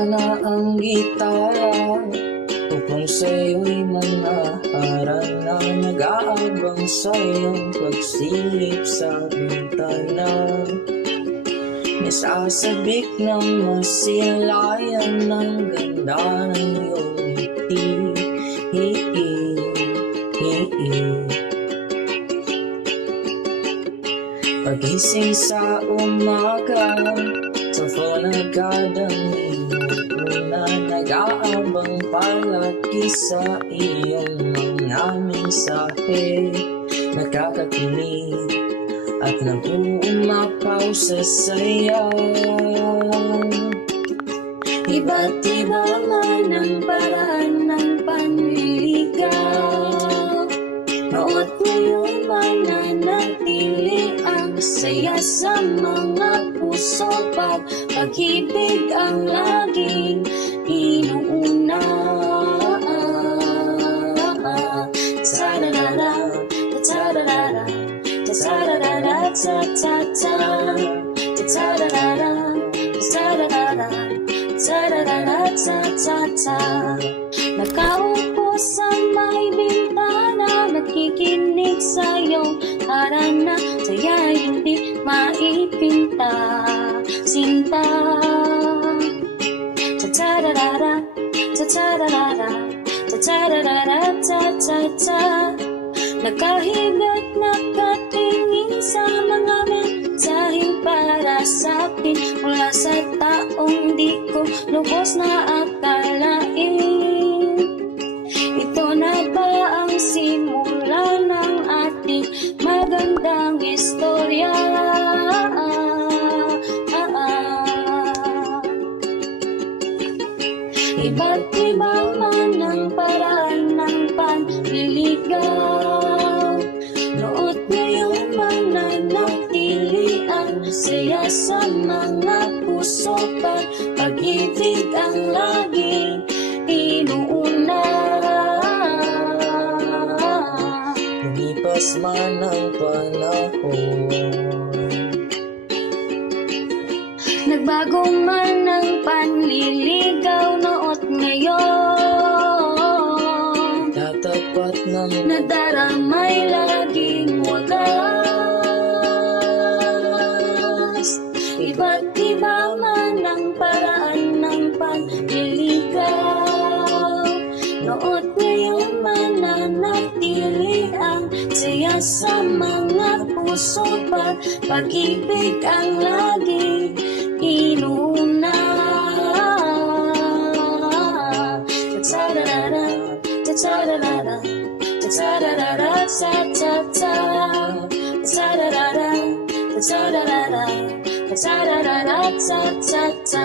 Gumana ang gitara upang sa'yo'y manaharana. Nag-aabang sa'yong pagsilip sa bintana. Nasasabik na masilayan ng ganda ng iyong ngiti. Pagising sa umaga, sa phone agad ang inuna. Nag-aabang palagi sa iyong mga mensahe. Nakakakilig at nag-uumapaw sa saya. Iba't iba man ang paraan ng panliligaw, noot ngayon mananatili ang saya sa mga puso. Pag-ibig ang laging inuuna. Ta-da-da-da, ta-da-da-da, ta-da-da-da, ta-ta-ta, ta-da-da-da, ta-da-da-da, ta-da-da-da, ta-ta-ta. Nakaupo sa may bintana, nakikinig sa iyong harana. Sa'yo'y hindi maipinta, sinta. Ta-ta-da-da-da, ta-ta-da-da-da, ta-ta-da-da-da, ta-ta-ta. Nakahigat, nakatingin sa mga mensaheng para sa akin mula sa taong di ko lubos na akalain. Ito na ba ang simula ng ating magandang istorya? Iba't iba man ang paraan ng panliligaw, noot ngayon mananatili ang saya sa mga puso. Pag-ibig ang laging inuuna. Lumipas man ang panahon, nagbago man ang panliligaw, noot ngayon tatapat ng nadaramay laging wagas. Iba't iba man ang paraan ng panliligaw, noot ngayon mananatili ang saya sa mga puso. Pag-ibig ang laging inuuna. Ta-ta-da-da, ta-ta-da-da, ta-ta-da-da, ta-ta-ta, ta-ta-da-da, ta-ta-da-da, ta-ta-da-da, ta-ta-ta.